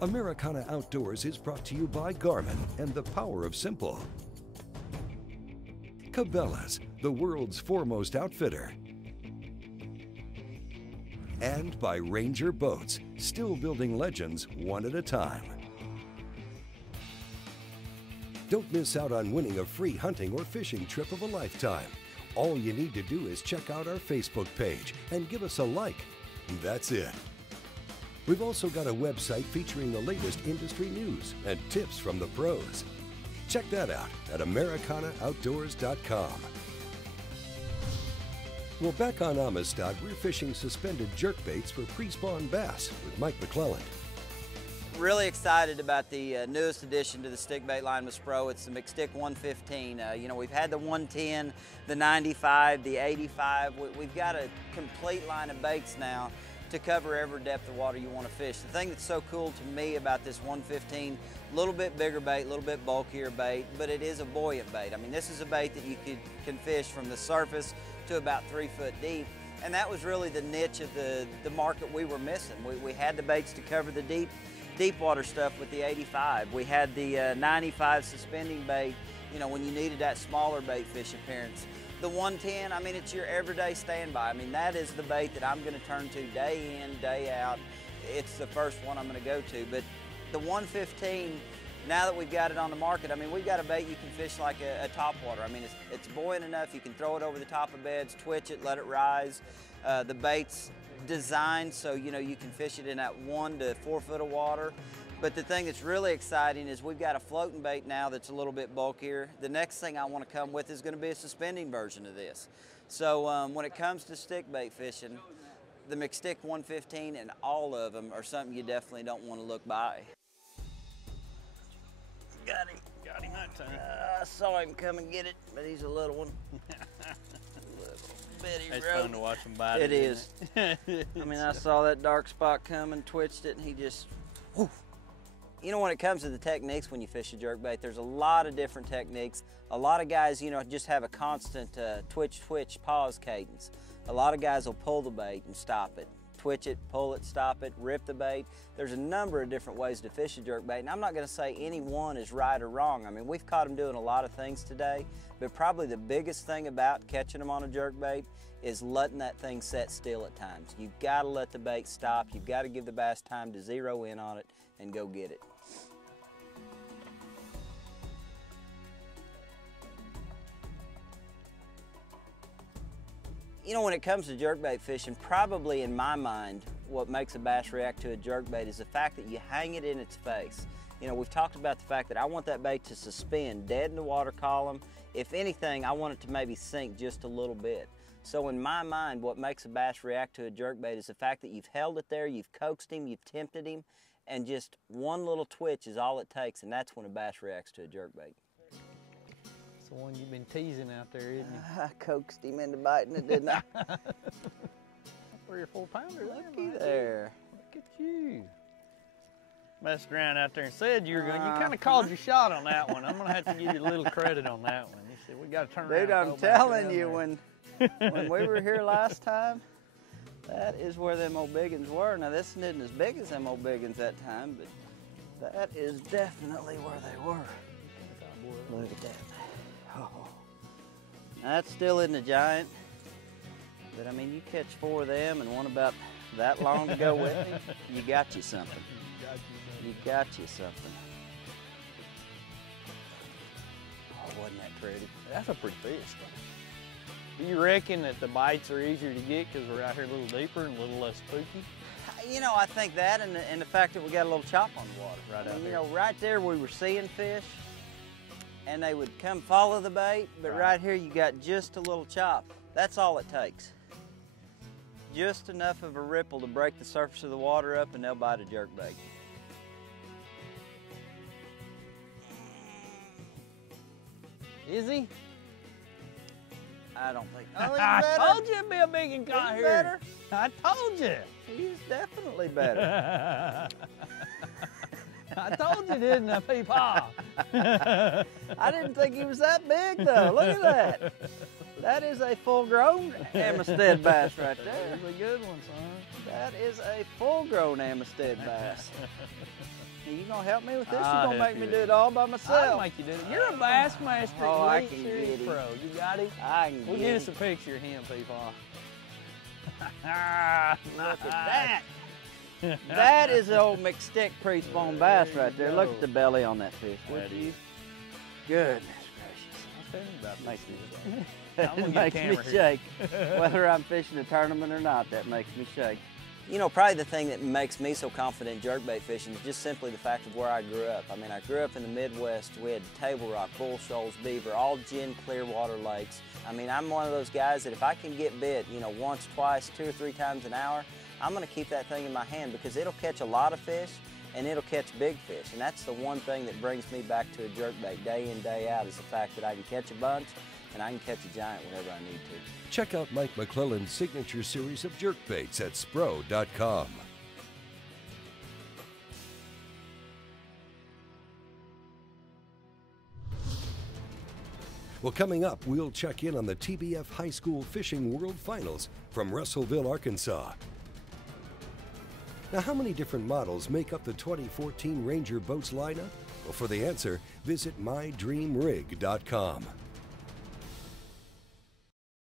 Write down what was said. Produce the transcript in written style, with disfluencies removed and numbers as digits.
Americana Outdoors is brought to you by Garmin and the power of simple. Cabela's, the world's foremost outfitter. And by Ranger Boats, still building legends one at a time. Don't miss out on winning a free hunting or fishing trip of a lifetime. All you need to do is check out our Facebook page and give us a like. That's it. We've also got a website featuring the latest industry news and tips from the pros. Check that out at AmericanaOutdoors.com. Well, back on Amistad, we're fishing suspended jerkbaits for pre-spawn bass with Mike McClleand. Really excited about the newest addition to the stick bait line with Spro. It's the McStick 115. You know, we've had the 110, the 95, the 85. We've got a complete line of baits now to cover every depth of water you want to fish. The thing that's so cool to me about this 115, a little bit bigger bait, a little bit bulkier bait, but it is a buoyant bait. I mean, this is a bait that you can fish from the surface to about 3 foot deep. And that was really the niche of the market we were missing. We had the baits to cover the deep water stuff with the 85. We had the 95 suspending bait, you know, when you needed that smaller bait fish appearance. The 110, I mean, it's your everyday standby. I mean, that is the bait that I'm gonna turn to day in, day out. It's the first one I'm gonna go to. But the 115, now that we've got it on the market, I mean, we've got a bait you can fish like a topwater. I mean, it's buoyant enough, you can throw it over the top of beds, twitch it, let it rise. The bait's designed so, you know, you can fish it in that 1 to 4 foot of water. But the thing that's really exciting is we've got a floating bait now that's a little bit bulkier. The next thing I want to come with is going to be a suspending version of this. So when it comes to stick bait fishing, the McStick 115 and all of them are something you definitely don't want to look by. Got him that time. I saw him come and get it, but he's a little one. It's fun to watch him bite it. It is. I mean, I saw that dark spot come and twitched it, and he just, whew. You know, when it comes to the techniques when you fish a jerkbait, there's a lot of different techniques. A lot of guys, you know, just have a constant twitch, pause cadence. A lot of guys will pull the bait and stop it. Twitch it, pull it, stop it, rip the bait. There's a number of different ways to fish a jerkbait, and I'm not gonna say any one is right or wrong. I mean, we've caught them doing a lot of things today, but probably the biggest thing about catching them on a jerkbait is letting that thing set still at times. You've gotta let the bait stop. You've gotta give the bass time to zero in on it and go get it. You know, when it comes to jerkbait fishing, probably in my mind, what makes a bass react to a jerkbait is the fact that you hang it in its face. You know, we've talked about the fact that I want that bait to suspend dead in the water column. If anything, I want it to maybe sink just a little bit. So in my mind, what makes a bass react to a jerkbait is the fact that you've held it there, you've coaxed him, you've tempted him, and just one little twitch is all it takes, and that's when a bass reacts to a jerkbait. It's the one you've been teasing out there, isn't it? I coaxed him into biting it, didn't I? 3 or 4 pounder. Looky there. Look at you. Messed around out there and said you were going. You kind of called your shot on that one. I'm going to have to give you a little credit on that one. You said, we got to turn around. Dude, I'm telling you, when we were here last time, that is where them old biggins were. Now, this isn't as big as them old biggins that time, but that is definitely where they were. Look at that. Oh. Now, that still isn't a giant, but I mean, you catch 4 of them and one about that long to go with it, you got you something. You got you something. Oh, wasn't that pretty? That's a pretty fish. Do you reckon that the bites are easier to get because we're out here a little deeper and a little less spooky? You know, I think that and the fact that we got a little chop on the water. Right out there. You know, right there we were seeing fish and they would come follow the bait, but right here you got just a little chop. That's all it takes. Just enough of a ripple to break the surface of the water up and they'll bite a jerkbait. Is he? I don't think. Oh, he's I better. told you it'd be a big one caught He's here. better. I told you. He's definitely better. I told you, didn't I, Peepaw? I didn't think he was that big, though. Look at that. That is a full-grown Amistad bass right there. That's a good one, son. That is a full-grown Amistad bass. Are you gonna help me with this? You're gonna make me do it all by myself. I'll make you do it. You're a Bassmaster Elite Series Pro. You got him? I can We'll get get him. us a picture of him, people. Look at that. That is the old McStick pre-spawn bass right there. Look at the belly on that fish. Would you? Goodness gracious. Makes me It makes me shake. Whether I'm fishing a tournament or not, that makes me shake. You know, probably the thing that makes me so confident in jerkbait fishing is just simply the fact of where I grew up. I mean, I grew up in the Midwest. We had Table Rock, Bull Shoals, Beaver, all gin, clear water lakes. I mean, I'm one of those guys that if I can get bit, you know, once, twice, 2 or 3 times an hour, I'm gonna keep that thing in my hand because it'll catch a lot of fish and it'll catch big fish. And that's the one thing that brings me back to a jerkbait day in, day out is the fact that I can catch a bunch and I can catch a giant whenever I need to. Check out Mike McClelland's signature series of jerkbaits at spro.com. Well, coming up, we'll check in on the TBF High School Fishing World Finals from Russellville, Arkansas. Now, how many different models make up the 2014 Ranger Boats lineup? Well, for the answer, visit mydreamrig.com.